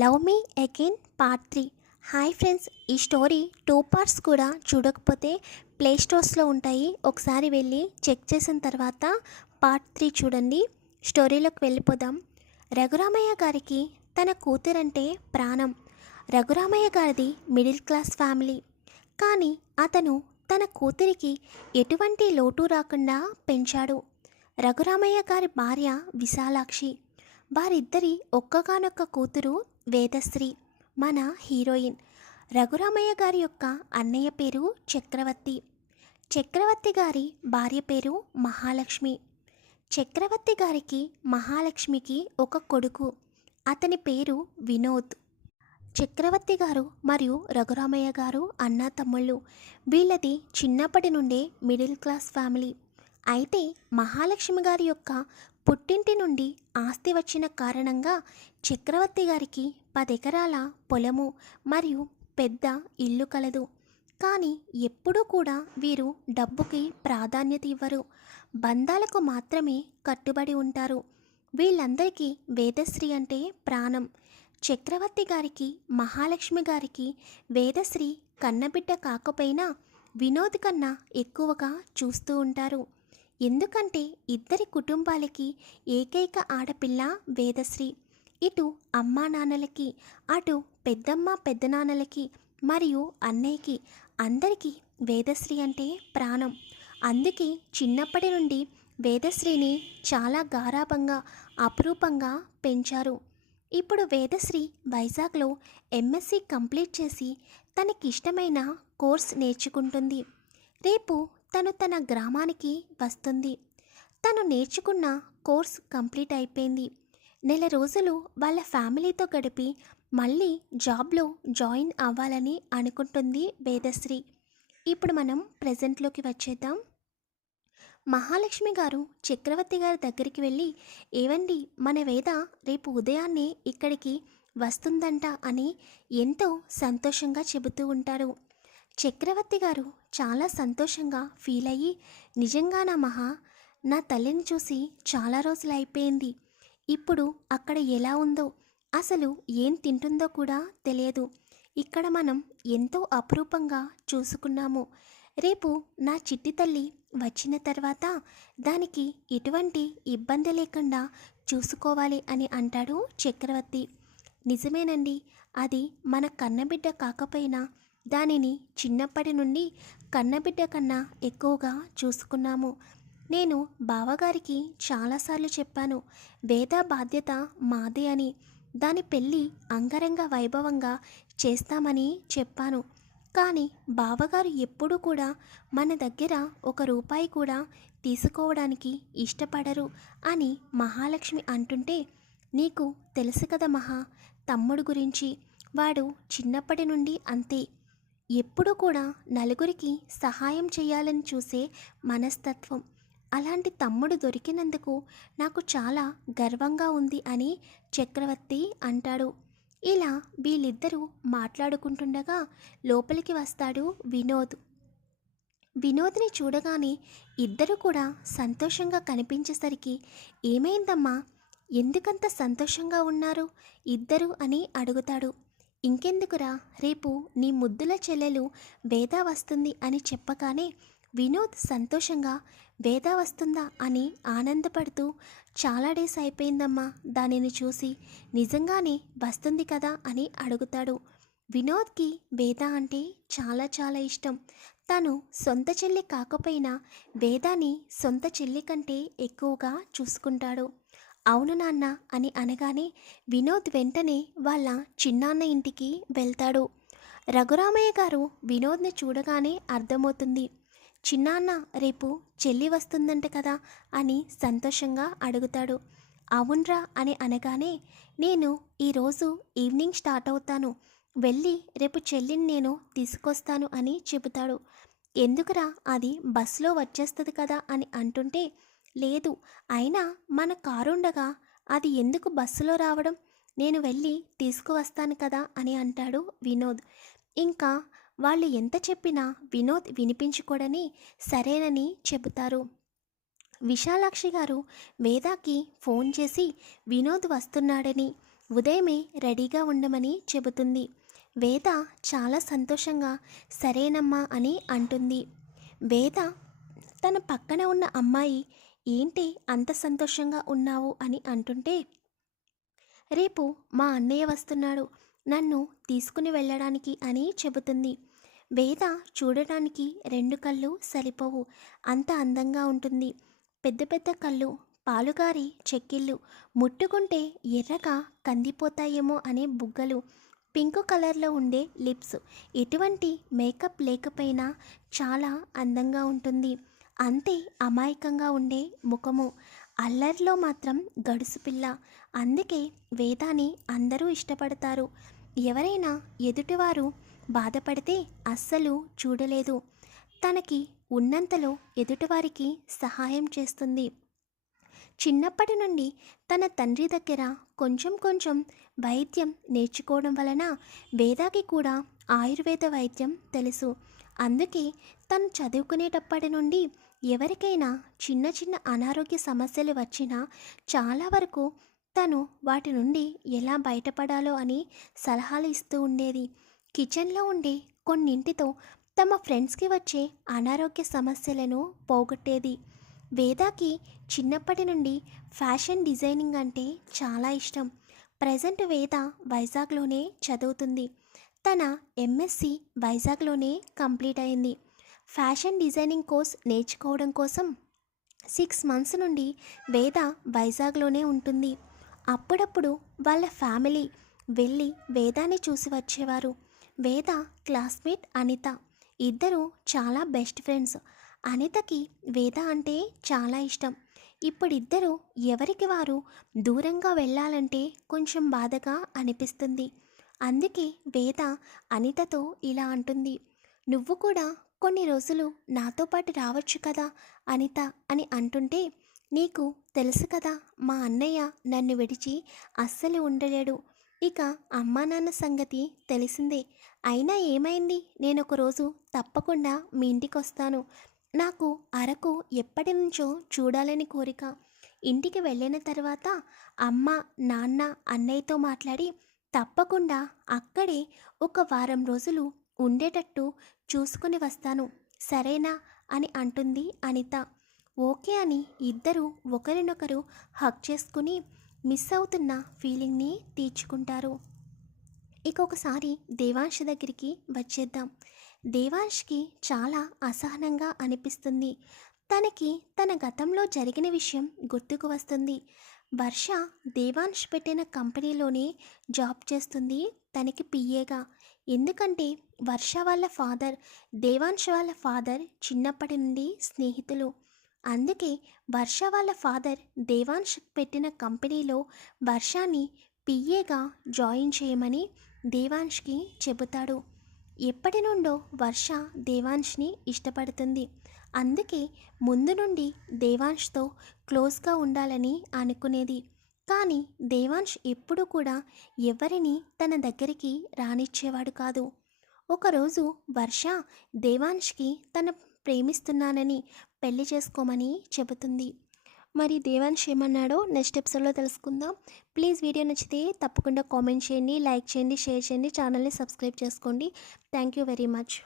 Love me again part 3. Hi friends, ఈ story 2 parts కూడా చూడకపోతే ప్లే స్టోర్స్లో ఉంటాయి. ఒకసారి వెళ్ళి చెక్ చేసిన తర్వాత పార్ట్ 3 చూడండి. స్టోరీలోకి వెళ్ళిపోదాం. రఘురామయ్య గారికి తన కూతురంటే ప్రాణం. రఘురామయ్య గారిది మిడిల్ క్లాస్ ఫ్యామిలీ. కానీ అతను తన కూతురికి ఎటువంటి లోటు రాకుండా పెంచాడు. రఘురామయ్య గారి భార్య విశాలాక్షి, వారిద్దరి ఒక్కగానొక్క కూతురు వేదశ్రీ, మన హీరోయిన్. రఘురామయ్య గారి యొక్క అన్నయ్య పేరు చక్రవర్తి. చక్రవర్తి గారి భార్య పేరు మహాలక్ష్మి. చక్రవర్తి గారికి మహాలక్ష్మికి ఒక కొడుకు, అతని పేరు వినోద్. చక్రవర్తి గారు మరియు రఘురామయ్య గారు అన్నా తమ్ముళ్ళు. వీళ్ళది చిన్నప్పటి నుండే మిడిల్ క్లాస్ ఫ్యామిలీ. అయితే మహాలక్ష్మి గారి యొక్క పుట్టింటి నుండి ఆస్తి వచ్చిన కారణంగా చక్రవర్తి గారికి 10 ఎకరాల పొలము మరియు పెద్ద ఇల్లు కలదు. కానీ ఎప్పుడూ కూడా వీరు డబ్బుకి ప్రాధాన్యత ఇవ్వరు, బంధాలకు మాత్రమే కట్టుబడి ఉంటారు. వీళ్ళందరికీ వేదశ్రీ అంటే ప్రాణం. చక్రవర్తి గారికి మహాలక్ష్మి గారికి వేదశ్రీ కన్నబిడ్డ కాకపోయినా వినోద్ కన్నా ఎక్కువగా చూస్తూ ఉంటారు. ఎందుకంటే ఇద్దరి కుటుంబాలకి ఏకైక ఆడపిల్ల వేదశ్రీ. ఇటు అమ్మా నాన్నలకి, అటు పెద్దమ్మ పెద్దనాన్నలకి మరియు అన్నయ్యకి అందరికీ వేదశ్రీ అంటే ప్రాణం. అందుకే చిన్నప్పటి నుండి వేదశ్రీని చాలా గారాబంగా అపురూపంగా పెంచారు. ఇప్పుడు వేదశ్రీ వైజాగ్లో ఎంఎస్సి కంప్లీట్ చేసి తనకిష్టమైన కోర్స్ నేర్చుకుంటుంది. రేపు తను తన గ్రామానికి వస్తుంది. తను నేర్చుకున్న కోర్స్ కంప్లీట్ అయిపోయింది. నెల రోజులు వాళ్ళ ఫ్యామిలీతో గడిపి మళ్ళీ జాబ్లో జాయిన్ అవ్వాలని అనుకుంటుంది వేదశ్రీ. ఇప్పుడు మనం ప్రజెంట్లోకి వచ్చేద్దాం. మహాలక్ష్మి గారు చక్రవర్తి గారి దగ్గరికి వెళ్ళి, ఏవండి, మన వేద రేపు ఉదయాన్నే ఇక్కడికి వస్తుందంట అని ఎంతో సంతోషంగా చెబుతూ ఉంటారు. చక్రవర్తి గారు చాలా సంతోషంగా ఫీల్ అయ్యి, నిజంగానా మహా, నా తల్లిని చూసి చాలా రోజులు అయిపోయింది. ఇప్పుడు అక్కడ ఎలా ఉందో, అసలు ఏం తింటుందో కూడా తెలియదు. ఇక్కడ మనం ఎంతో అపురూపంగా చూసుకున్నాము. రేపు నా చిట్టి తల్లి వచ్చిన తర్వాత దానికి ఎటువంటి ఇబ్బంది లేకుండా చూసుకోవాలి అని అంటాడు చక్రవర్తి. నిజమేనండి, అది మన కన్నబిడ్డ కాకపోయినా దానిని చిన్నప్పటి నుండి కన్నబిడ్డ కన్నా ఎక్కువగా చూసుకున్నాము. నేను బావగారికి చాలాసార్లు చెప్పాను, వేద బాధ్యత మాదే అని. దాని పెళ్ళి అంగరంగ వైభవంగా చేస్తామని చెప్పాను. కానీ బావగారు ఎప్పుడూ కూడా మన దగ్గర 1 రూపాయి కూడా తీసుకోవడానికి ఇష్టపడరు అని మహాలక్ష్మి అంటుంటే, నీకు తెలుసు కదా మహా, తమ్ముడు గురించి. వాడు చిన్నప్పటి నుండి అంతే, ఎప్పుడూ కూడా నలుగురికి సహాయం చేయాలని చూసే మనస్తత్వం. అలాంటి తమ్ముడు దొరికినందుకు నాకు చాలా గర్వంగా ఉంది అని చక్రవర్తి అంటాడు. ఇలా వీళ్ళిద్దరూ మాట్లాడుకుంటుండగా లోపలికి వస్తాడు వినోద్. వినోద్ని చూడగానే ఇద్దరు కూడా సంతోషంగా కనిపించేసరికి, ఏమైందమ్మా, ఎందుకంత సంతోషంగా ఉన్నారు ఇద్దరు అని అడుగుతాడు. ఇంకెందుకురా, రేపు నీ ముద్దుల చెల్లెలు వేద వస్తుంది అని చెప్పగానే వినోద్ సంతోషంగా, వేద వస్తుందా అని ఆనందపడుతూ, చాలా డేస్ అయిపోయిందమ్మా దానిని చూసి, నిజంగానే వస్తుంది కదా అని అడుగుతాడు. వినోద్కి వేద అంటే చాలా చాలా ఇష్టం. తను సొంత చెల్లి కాకపోయినా వేదాని సొంత చెల్లి కంటే ఎక్కువగా చూసుకుంటాడు. అవును నాన్న అని అనగానే వినోద్ వెంటనే వాళ్ళ చిన్నాన్న ఇంటికి వెళ్తాడు. రఘురామయ్య గారు వినోద్ని చూడగానే అర్థమవుతుంది. చిన్నాన్న, రేపు చెల్లి వస్తుందంట కదా అని సంతోషంగా అడుగుతాడు. అవునరా అని అనగానే, నేను ఈరోజు ఈవినింగ్ స్టార్ట్ అవుతాను, వెళ్ళి రేపు చెల్లిని నేను తీసుకొస్తాను అని చెబుతాడు. ఎందుకురా, అది బస్సులో వచ్చేస్తుంది కదా అని అంటుంటే, లేదు, అయినా మన కారుండగా అది ఎందుకు బస్సులో రావడం, నేను వెళ్ళి తీసుకువస్తాను కదా అని అంటాడు వినోద్. ఇంకా వాళ్ళు ఎంత చెప్పినా వినోద్ వినిపించుకోడని సరేనని చెబుతారు. విశాలాక్షి గారు వేదాకి ఫోన్ చేసి వినోద్ వస్తున్నాడని, ఉదయమే రెడీగా ఉండమని చెబుతుంది. వేద చాలా సంతోషంగా సరేనమ్మా అని అంటుంది. వేద తన పక్కన ఉన్న అమ్మాయి ఏంటి అంత సంతోషంగా ఉన్నావు అని అంటుంటే, రేపు మా అన్నయ్య వస్తున్నాడు నన్ను తీసుకుని వెళ్ళడానికి అని చెబుతుంది. వేద చూడటానికి రెండు కళ్ళు సరిపోవు, అంత అందంగా ఉంటుంది. పెద్ద పెద్ద కళ్ళు, పాలుగారి చెక్కిళ్ళు, ముట్టుకుంటే ఎర్రగా కందిపోతాయేమో అనే బుగ్గలు, పింక్ కలర్లో ఉండే లిప్స్, ఎటువంటి మేకప్ లేకపోయినా చాలా అందంగా ఉంటుంది. అంతే అమాయకంగా ఉండే ముఖము, అల్లరిలో మాత్రం గడుసు పిల్ల. అందుకే వేదాని అందరూ ఇష్టపడతారు. ఎవరైనా ఎదుటివారు బాధపడితే అస్సలు చూడలేదు. తనకి ఉన్నంతలో ఎదుటివారికి సహాయం చేస్తుంది. చిన్నప్పటి నుండి తన తండ్రి దగ్గర కొంచెం కొంచెం వైద్యం నేర్చుకోవడం వలన వేదాకి కూడా ఆయుర్వేద వైద్యం తెలుసు. అందుకే తను చదువుకునేటప్పటి నుండి ఎవరికైనా చిన్న చిన్న అనారోగ్య సమస్యలు వచ్చినా చాలా వరకు తను వాటి నుండి ఎలా బయటపడాలో అని సలహాలు ఇస్తూ ఉండేది. కిచెన్లో ఉండే కొన్నింటితో తమ ఫ్రెండ్స్కి వచ్చే అనారోగ్య సమస్యలను పోగొట్టేది. వేదాకి చిన్నప్పటి నుండి ఫ్యాషన్ డిజైనింగ్ అంటే చాలా ఇష్టం. ప్రజెంట్ వేద వైజాగ్లోనే చదువుతుంది. తన ఎంఎస్సి వైజాగ్లోనే కంప్లీట్ అయింది. ఫ్యాషన్ డిజైనింగ్ కోర్స్ నేర్చుకోవడం కోసం 6 మంత్స్ నుండి వేద వైజాగ్లోనే ఉంటుంది. అప్పుడప్పుడు వాళ్ళ ఫ్యామిలీ వెళ్ళి వేదాన్ని చూసి వచ్చేవారు. వేద క్లాస్మేట్ అనిత, ఇద్దరు చాలా బెస్ట్ ఫ్రెండ్స్. అనితకి వేద అంటే చాలా ఇష్టం. ఇప్పుడిద్దరూ ఎవరికి వారు దూరంగా వెళ్ళాలంటే కొంచెం బాధగా అనిపిస్తుంది. అందుకే వేద అనితతో ఇలా అంటుంది, నువ్వు కూడా కొన్ని రోజులు నాతో పాటు రావచ్చు కదా అనిత అని అంటుంటే, నీకు తెలుసు కదా మా అన్నయ్య నన్ను విడిచి అస్సలు ఉండలేడు. ఇక అమ్మా నాన్న సంగతి తెలిసిందే. అయినా ఏమైంది, నేను ఒకరోజు తప్పకుండా మీ ఇంటికి వస్తాను. నాకు అరకు ఎప్పటి నుంచో చూడాలని కోరిక. ఇంటికి వెళ్ళిన తర్వాత అమ్మ నాన్న అన్నయ్యతో మాట్లాడి తప్పకుండా అక్కడే ఒక వారం రోజులు ఉండేటట్టు చూసుకుని వస్తాను, సరేనా అని అంటుంది అనిత. ఓకే అని ఇద్దరు ఒకరినొకరు హగ్ చేసుకుని మిస్ అవుతున్న ఫీలింగ్ని తీర్చుకుంటారు. ఇక ఒకసారి దేవాంశ్ దగ్గరికి వచ్చేద్దాం. దేవాంష్కి చాలా అసహనంగా అనిపిస్తుంది. తనకి తన గతంలో జరిగిన విషయం గుర్తుకు వస్తుంది. వర్ష దేవాంశ్ పెట్టిన కంపెనీలోనే జాబ్ చేస్తుంది, తనకి పిఏగా. ఎందుకంటే వర్ష వాళ్ళ ఫాదర్, దేవాంశ్ వాళ్ళ ఫాదర్ చిన్నప్పటి నుండి స్నేహితులు. అందుకే వర్ష వాళ్ళ ఫాదర్ దేవాంశ్ పెట్టిన కంపెనీలో వర్షాన్ని పిఏగా జాయిన్ చేయమని దేవాంష్కి చెబుతాడు. ఎప్పటి నుండో వర్ష దేవాంష్ని ఇష్టపడుతుంది. అందుకే ముందు నుండి దేవాంష్తో క్లోజ్గా ఉండాలని అనుకునేది. కానీ దేవాంశ్ ఎప్పుడూ కూడా ఎవరిని తన దగ్గరికి రానిచ్చేవాడు కాదు. ఒకరోజు వర్ష దేవాంష్కి తన ప్రేమిస్తున్నానని పెళ్లి చేసుకోమని చెబుతుంది. మరి దేవాంశ్ ఏమన్నాడో నెక్స్ట్ ఎపిసోడ్లో తెలుసుకుందాం. ప్లీజ్ వీడియో నచ్చితే తప్పకుండా కామెంట్ చేయండి, లైక్ చేయండి, షేర్ చేయండి, ఛానల్ని సబ్స్క్రైబ్ చేసుకోండి. Thank you very much.